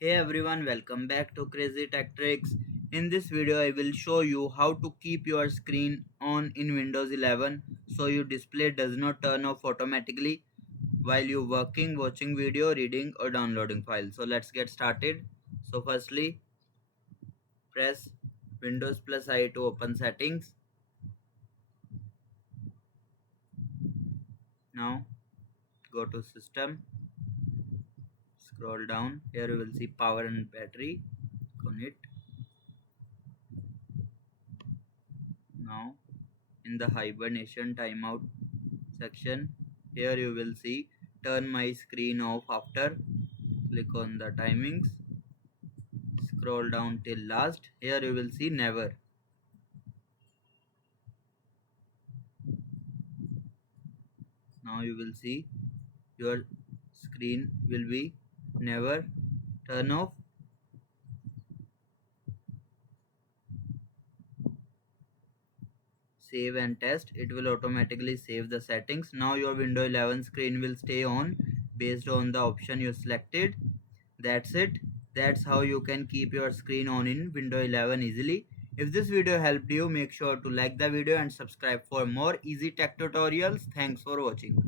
Hey everyone, welcome back to Crazy Tech Tricks. In this video, I will show you how to keep your screen on in Windows 11 so your display does not turn off automatically while you're working, watching video, reading or downloading files. So let's get started. So firstly, press Windows plus I to open settings. Now go to system, scroll down. Here you will see power and battery. Click on it. Now in the hibernation timeout section, here you will see turn my screen off after. Click on the timings, scroll down till last. Here you will see never. Now you will see your screen will be never turn off. Save and test. It will automatically save the settings. Now your Windows 11 screen will stay on based on the option you selected. That's it. That's how you can keep your screen on in Windows 11 easily. If this video helped you, make sure to like the video and subscribe for more easy tech tutorials. Thanks for watching.